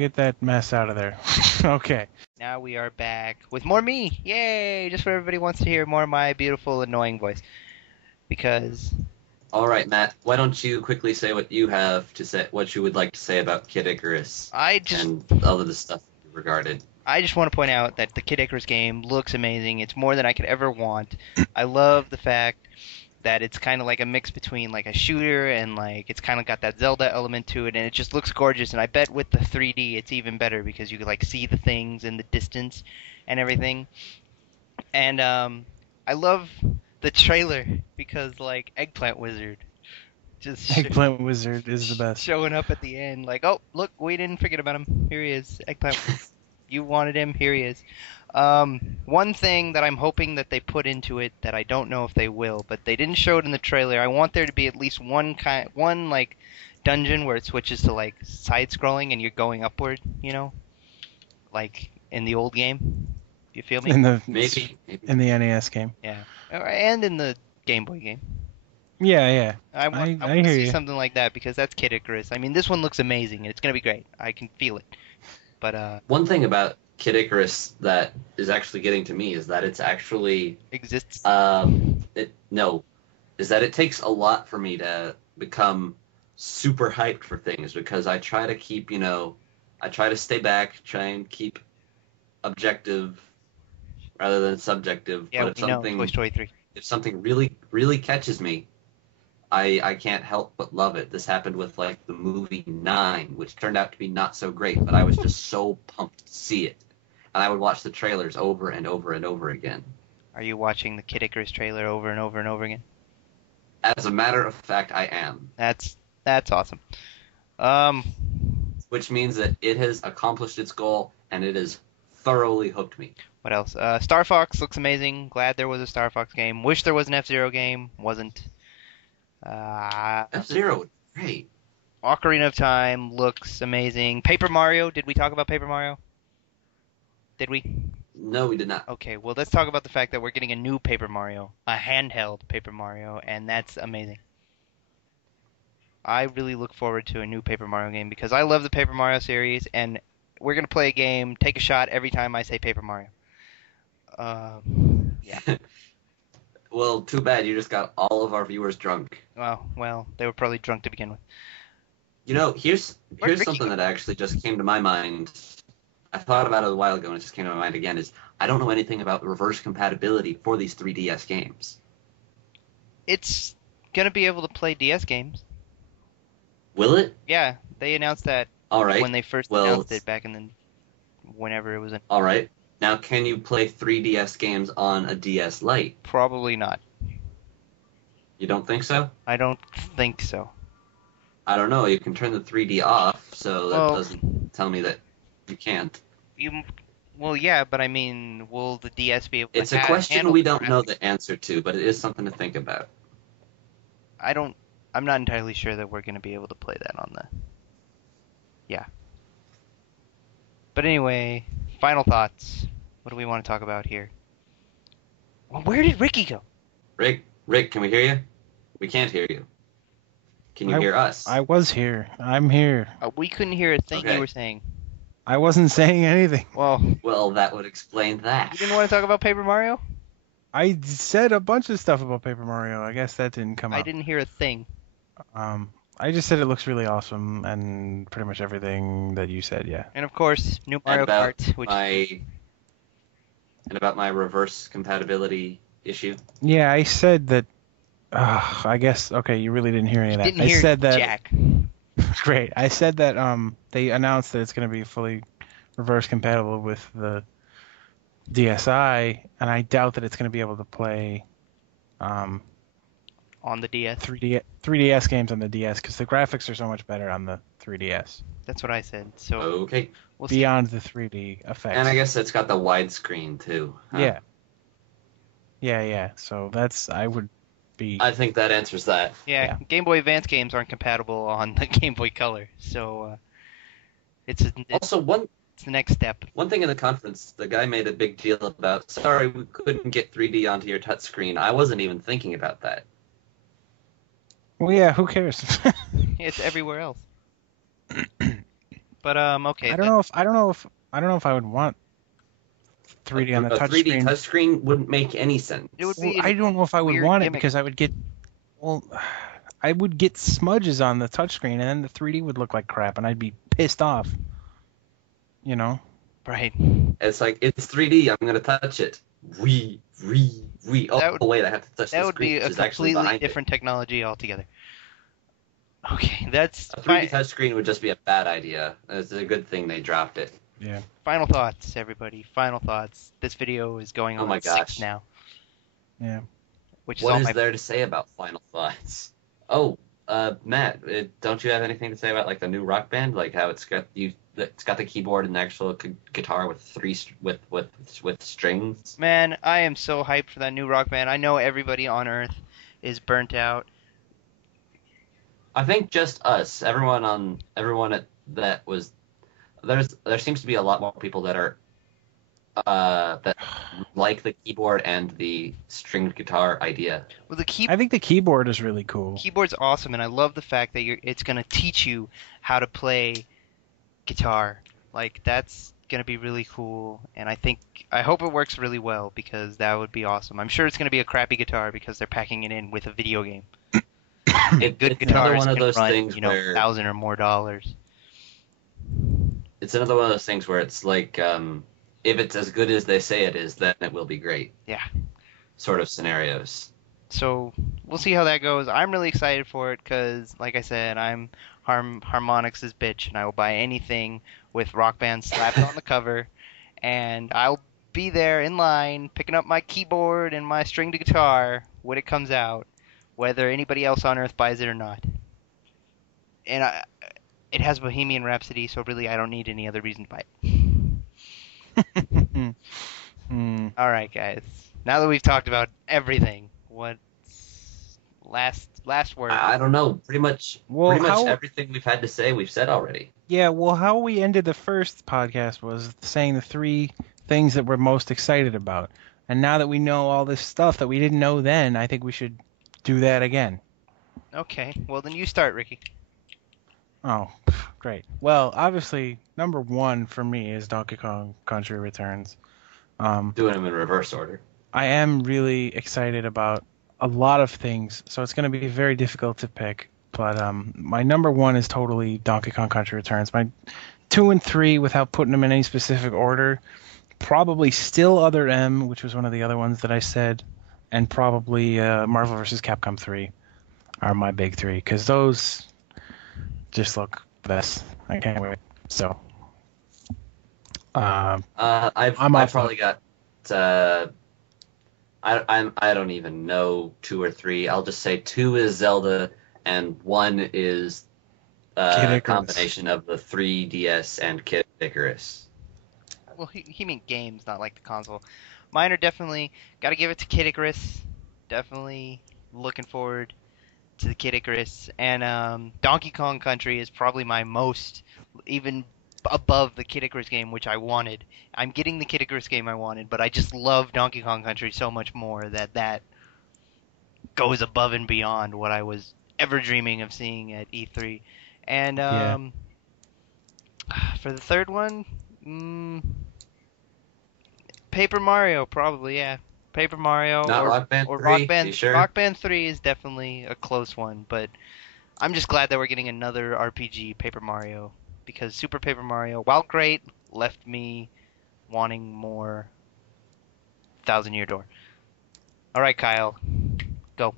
get that mess out of there. Okay. Now we are back with more me. Yay! Just what everybody wants to hear, more of my beautiful, annoying voice. Because All right, Matt, why don't you quickly say what you have to say, what you would like to say about Kid Icarus I and all of the stuff regarded. just want to point out that the Kid Icarus game looks amazing. It's more than I could ever want. I love the fact that it's kind of like a mix between like a shooter and like it's kind of got that Zelda element to it, and it just looks gorgeous. And I bet with the 3D, it's even better because you could like see the things in the distance and everything. And I love the trailer because like Eggplant Wizard just Eggplant Wizard is the best. showing up at the end, like, oh look, we didn't forget about him. Here he is, Eggplant. You wanted him. Here he is. One thing that I'm hoping that they put into it that I don't know if they will, but they didn't show it in the trailer. I want there to be at least one like dungeon where it switches to like side scrolling and you're going upward, like in the old game. You feel me? Maybe. In the NES game. Yeah, and in the Game Boy game. Yeah. I want I to hear see you. something like that because that's Kid Icarus. I mean, this one looks amazing and it's gonna be great. I can feel it. But One thing about Kid Icarus that is actually getting to me is that it's actually exists. is that it takes a lot for me to become super hyped for things because I try to keep, I try to stay back, try and keep objective rather than subjective. Yeah, But we know. Toy Story 3. if something really, really catches me, I can't help but love it. This happened with like the movie 9, which turned out to be not so great, but I was just so pumped to see it. And I would watch the trailers over and over and over again. Are you watching the Kid Icarus trailer over and over and over again? As a matter of fact, I am. That's awesome. Which means that it has accomplished its goal, and it has thoroughly hooked me. What else? Star Fox looks amazing. Glad there was a Star Fox game. Wish there was an F-Zero game. Wasn't. F-Zero, great. Ocarina of Time looks amazing. Paper Mario. Did we talk about Paper Mario? Did we? No, we did not. Okay, well, let's talk about the fact that we're getting a new Paper Mario, a handheld Paper Mario, and that's amazing. I really look forward to a new Paper Mario game because I love the Paper Mario series, and we're going to play a game, take a shot every time I say Paper Mario. Yeah. Well, too bad you just got all of our viewers drunk. Well, they were probably drunk to begin with. Here's Ricky something go? that actually just came to my mind. I thought about it a while ago, and it just came to my mind again, is I don't know anything about reverse compatibility for these 3DS games. It's going to be able to play DS games. Will it? Yeah, they announced that All right. when they first Well, announced it back in whenever it was in. All right. Now, can you play 3DS games on a DS Lite? Probably not. You don't think so? I don't think so. I don't know. You can turn the 3D off, so that Well- doesn't tell me that you can't. Well, yeah, but I mean, will the DS be able to It's a question handle we the don't know graphics? the answer to, but it is something to think about. I'm not entirely sure that we're going to be able to play that on the... Yeah. But anyway, final thoughts. What do we want to talk about here? Well, where did Ricky go? Rick, can we hear you? We can't hear you. Can you hear us? I was here. I'm here. We couldn't hear a thing Okay. you were saying. I wasn't saying anything. Well, Well, that would explain that. you didn't want to talk about Paper Mario? I said a bunch of stuff about Paper Mario. I guess that didn't come I up. didn't hear a thing. I just said it looks really awesome and pretty much everything that you said, yeah. And of course, new Mario about Kart, which And about my reverse compatibility issue. Yeah, I said that. I guess okay. You really didn't hear any of that. didn't I hear said that. Jack. Great. I said that. They announced that it's going to be fully reverse compatible with the DSi, and I doubt that it's going to be able to play On the DS. 3DS games on the DS because the graphics are so much better on the 3DS. That's what I said. So Okay. we'll see. Beyond the 3D effects. And I guess it's got the widescreen too. Huh? Yeah. So I would be. I think that answers that. Yeah, Game Boy Advance games aren't compatible on the Game Boy Color, so it's Also, the next step. one thing in the conference, the guy made a big deal about, sorry, we couldn't get 3D onto your touchscreen. I wasn't even thinking about that. Well, yeah. Who cares? It's everywhere else. But okay. I don't know if I would want 3D on the A 3D touchscreen. touchscreen wouldn't make any sense. It would Well, be I a don't know if I would weird want it gimmick. because I would get smudges on the touchscreen, and then the 3D would look like crap, and I'd be pissed off. You know? Right. It's like, it's 3D, I'm gonna touch it. Wee. That would- Oh wait, I have to touch That the would screen, be which a is actually completely behind different technology altogether. Okay, that's it. A 3D touchscreen would just be a bad idea. It's a good thing they dropped it. Yeah. final thoughts, everybody. Final thoughts. This video is going Oh on my 6 gosh. now, Yeah. which is What all is my there to say about final thoughts? Oh, Matt, don't you have anything to say about like the new Rock Band? Like how it's got the keyboard and the actual guitar with with strings. Man, I am so hyped for that new Rock Band. I know everybody on Earth is burnt out. I think just us, that was there seems to be a lot more people that are that like the keyboard and the stringed guitar idea. Well, the I think the keyboard is really cool. keyboard's awesome, and I love the fact that it's going to teach you how to play guitar. Like, that's going to be really cool, and I hope it works really well, because that would be awesome. I'm sure it's going to be a crappy guitar because they're packing it in with a video game. It's Good another guitars one of can those run, things where $1,000 or more dollars. it's another one of those things where it's like, if it's as good as they say it is, then it will be great. Yeah. Sort of scenarios. So we'll see how that goes. I'm really excited for it because, like I said, I'm Harmonix's bitch, and I will buy anything with Rock Band slapped on the cover, and I'll be there in line picking up my keyboard and my stringed guitar when it comes out, whether anybody else on Earth buys it or not. And it has Bohemian Rhapsody, so really I don't need any other reason to buy it. All right, guys. Now that we've talked about everything, what's last word? I don't know. Pretty much everything we've had to say, we've said already. Yeah, well, how we ended the first podcast was saying the 3 things that we're most excited about. And now that we know all this stuff that we didn't know then, I think we should do that again. Okay, well then you start, Ricky. Oh, great. Well, obviously, number 1 for me is Donkey Kong Country Returns. Doing them in reverse order. I am really excited about a lot of things, so it's going to be very difficult to pick. But my number 1 is totally Donkey Kong Country Returns. My 2 and 3, without putting them in any specific order, probably still Other M, which was one of the other ones that I said, and probably Marvel vs. Capcom 3 are my big 3, because those just look best. I can't wait. So, I've probably got. I don't even know 2 or 3. I'll just say 2 is Zelda, and 1 is a combination of the 3DS and Kid Icarus. Well, he meant games, not like the console. Mine are definitely got to give it to Kid Icarus. Definitely looking forward to the Kid Icarus, and Donkey Kong Country is probably my most, even above the Kid Icarus game, which I wanted. I'm getting the Kid Icarus game I wanted, but I just love Donkey Kong Country so much more that goes above and beyond what I was ever dreaming of seeing at E3. And for the third one, Paper Mario, probably, yeah. Paper Mario Not or Rock Band or 3? Rock Band. You sure? Rock Band 3 is definitely a close one, but I'm just glad that we're getting another RPG, Paper Mario, because Super Paper Mario, while great, left me wanting more Thousand Year Door. All right, Kyle, go.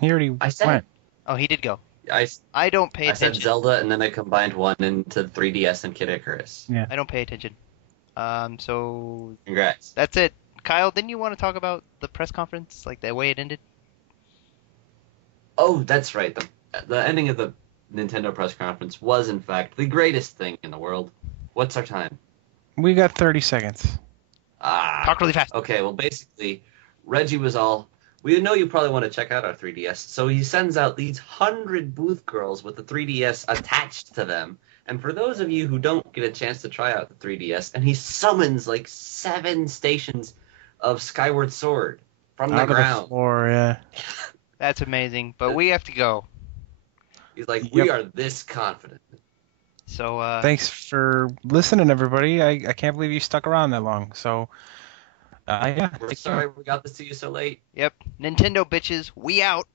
he already I said went. Oh, he did go. I don't pay said attention. Zelda, and then I combined 1 into 3DS and Kid Icarus. Yeah. I don't pay attention. So Congrats. that's it. Kyle, didn't you want to talk about the press conference, like the way it ended? Oh, that's right. The ending of the Nintendo press conference was, in fact, the greatest thing in the world. What's our time? We got 30 seconds. Talk really fast. Okay, well, basically, Reggie was all, we know you probably want to check out our 3DS, so he sends out these 100 booth girls with the 3DS attached to them. And for those of you who don't get a chance to try out the 3DS, and he summons like 7 stations of Skyward Sword from the ground. The floor, yeah. That's amazing, but we have to go. He's like, we are this confident. So, Thanks for listening, everybody. I can't believe you stuck around that long. So, yeah, We're take care. sorry we got to see you so late. yep, Nintendo bitches, we out.